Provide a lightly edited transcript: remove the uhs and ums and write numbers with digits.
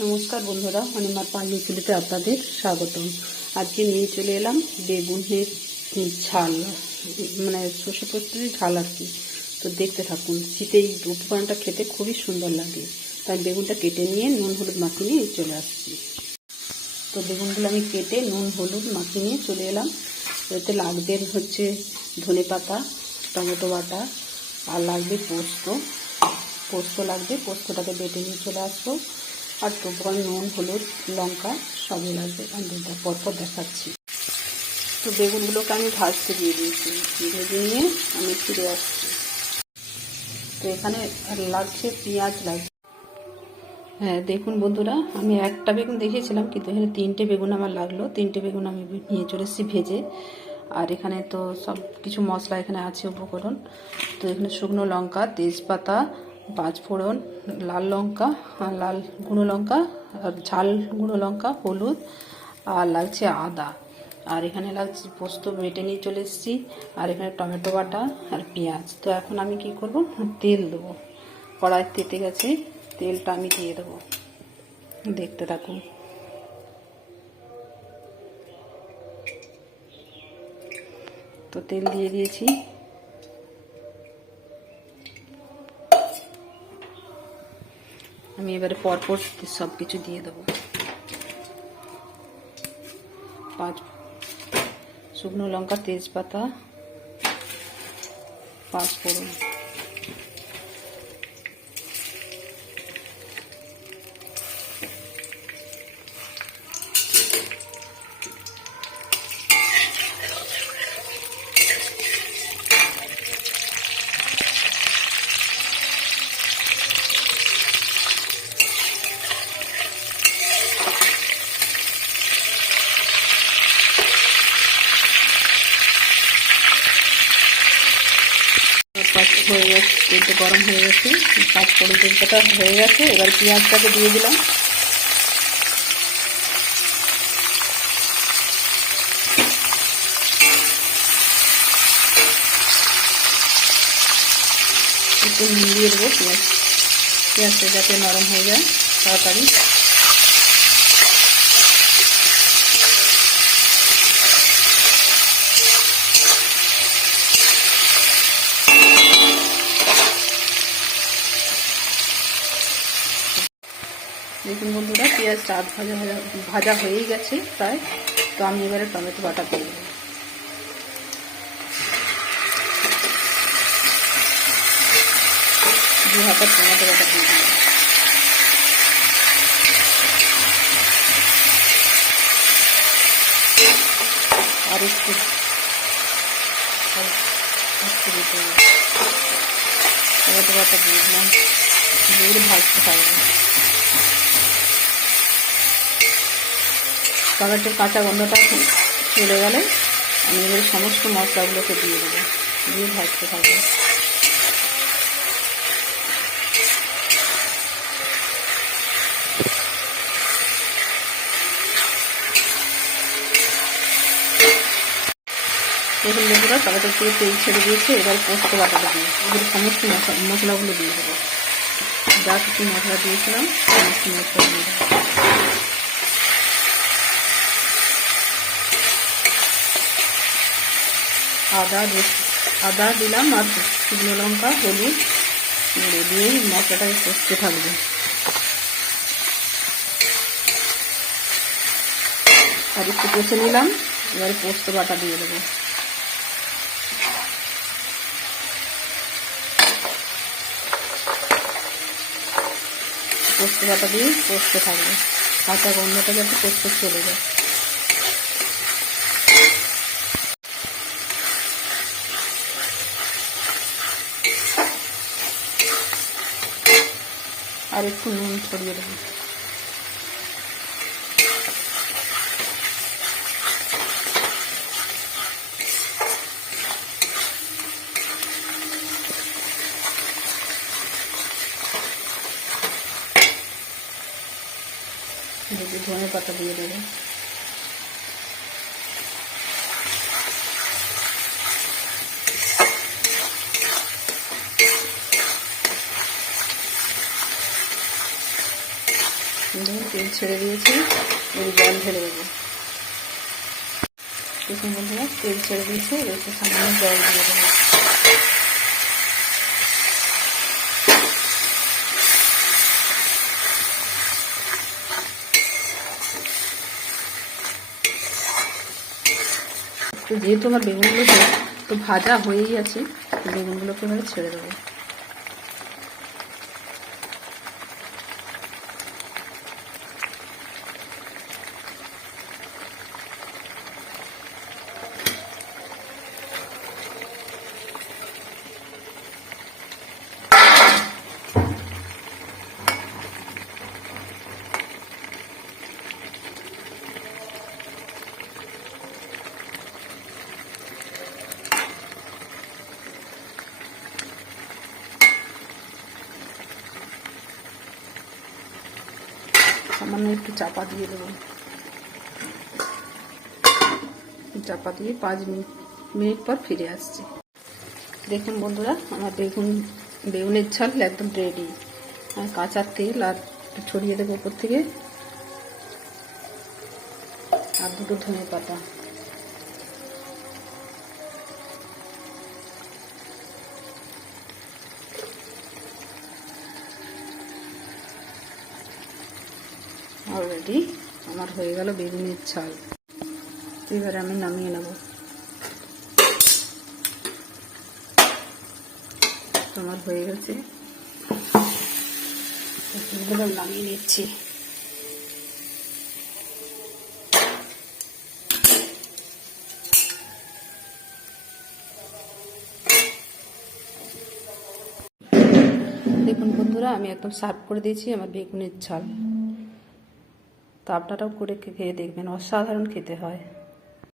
নমস্কার বন্ধুরা, অনিমার পান্ডিচুরিতে আপনাদের স্বাগতম। আজকে নিয়ে চলে এলাম বেগুনের ঝাল, মানে সর্ষে পোস্তের ঝাল আর কি। তো দেখতে থাকুন। শীতে এই উপকরণটা খেতে খুবই সুন্দর লাগে। তাই বেগুনটা কেটে নিয়ে নুন হলুদ মাখিয়ে নিয়ে চলে আসছি। তো বেগুনগুলো আমি কেটে নুন হলুদ মাখিয়ে নিয়ে চলে এলাম। এতে লাগবে হচ্ছে ধনে পাতা, টমেটো বাটা, আর লাগবে পোস্ত লাগবে। পোস্তটাকে বেটে নিয়ে চলে আসবো। আর উপকরণ নুন হলুদ লঙ্কা সবই লাগবে। আমি পরপর দেখাচ্ছি। তো বেগুনগুলোকে আমি ভাজতে দিয়ে দিয়েছি, ভেজে নিয়ে আমি ফিরে আসছি। তো এখানে লাগছে পেঁয়াজ লাগবে। হ্যাঁ দেখুন বন্ধুরা, আমি একটা বেগুন দেখিয়েছিলাম, কিন্তু এখানে 3টে বেগুন আমার লাগলো। 3টে বেগুন আমি নিয়ে চলে এসেছি ভেজে। আর এখানে তো সব কিছু মশলা এখানে আছে উপকরণ। তো এখানে শুকনো লঙ্কা, তেজপাতা, পাঁচফোড়ন, লাল লঙ্কা, লাল গুঁড়ো লঙ্কা, আর ঝাল গুঁড়ো লঙ্কা, হলুদ, আর লাগছে আদা। আর এখানে লাগছে পোস্ত বেটে নিয়ে চলে এসেছি। আর এখানে টমেটো বাটা আর পেঁয়াজ। তো এখন আমি কি করব, তেল দেবো। কড়াই তেতে গেছে, তেলটা আমি দিয়ে দেবো। দেখতে থাকুন। তো তেল দিয়ে দিয়েছি। আমি এবারে পরপর সব কিছু দিয়ে দেবো। শুকনো লঙ্কা, তেজপাতা, পাঁচফোড়ন, হয়ে গেছে, তেলটা গরম হয়ে গেছে। পাঁচফোড়ন তেলটা হয়ে গেছে। এবার পেঁয়াজটাকে দিয়ে দিলাম। একটু নুন দিয়ে দেবো। পেঁয়াজটা যাতে নরম হয়ে যায় তাড়াতাড়ি। দেখুন বন্ধুরা, পেঁয়াজটা ভাজা হয়েই গেছে প্রায়। তো আমি এবারে টমেটো বাটা দিয়ে দেবো। দু হাতা টমেটো বাটা দিয়ে দিলাম। আর একটু দিতে হবে। টমেটো বাটা দিয়ে দিলাম, দিয়ে ভাজতে থাকবে। টমেটোর কাঁচা গন্ধটা চলে গেলে আমি এবারে সমস্ত মশলাগুলোকে দিয়ে দেবো, দিয়ে ভাজতে থাকবো। দেখুন বন্ধুরা, টমেটোর থেকে তেল ছেড়ে দিয়েছে। এবার পোস্ত বাটাটা দিয়ে এবারে সমস্ত মশলাগুলো দিয়ে দেবো। যা কিছু মশলা দিয়েছিলাম সমস্ত মশলা দিয়ে দেবো। আদা দিলাম, আর শুকনো লঙ্কা, হলুদ দিয়ে মশলাটাকে কষতে থাকবে। আর একটু কষে নিলাম। এবারে পোস্ত বাটা দিয়ে দেবো। পোস্ত বাটা দিয়ে কষতে থাকবে, কাঁচা গন্ধটা যাতে কষতে চলে যায়। আর একটু নুন ছড়িয়ে দেবো। ধনে পাতা দিয়ে দেবো। দেখুন তেল ছেড়ে দিয়েছি, এর জল ঢেলে দেবো। দেখুন বন্ধুরা তেল ছেড়ে দিয়েছে, একটু সামান্য জল দিয়ে দেবো। তো যেহেতু আমার বেগুনগুলো তো ভাজা হয়েই আছে, বেগুনগুলোকে এভাবে ছেড়ে দেবো। সামান্য একটু চাপা দিয়ে দেবো, চাপা দিয়ে 5 মিনিট পর ফিরে আসছি। দেখুন বন্ধুরা আমার বেগুনের ঝাল একদম রেডি। আর কাঁচা তেল আর ছড়িয়ে দেবো উপর থেকে, আর 2 ধনে পাতা। অলরেডি আমার হয়ে গেল বেগুনের ঝাল। এবারে আমি নামিয়ে নেব। আমার হয়ে গেছে, এগুলো নামিয়ে নিচ্ছি। দেখুন বন্ধুরা আমি একদম সার্ভ করে দিয়েছি আমার বেগুনের ঝাল। তো আপনারাও করে খেয়ে দেখবেন, অসাধারণ খেতে হয়।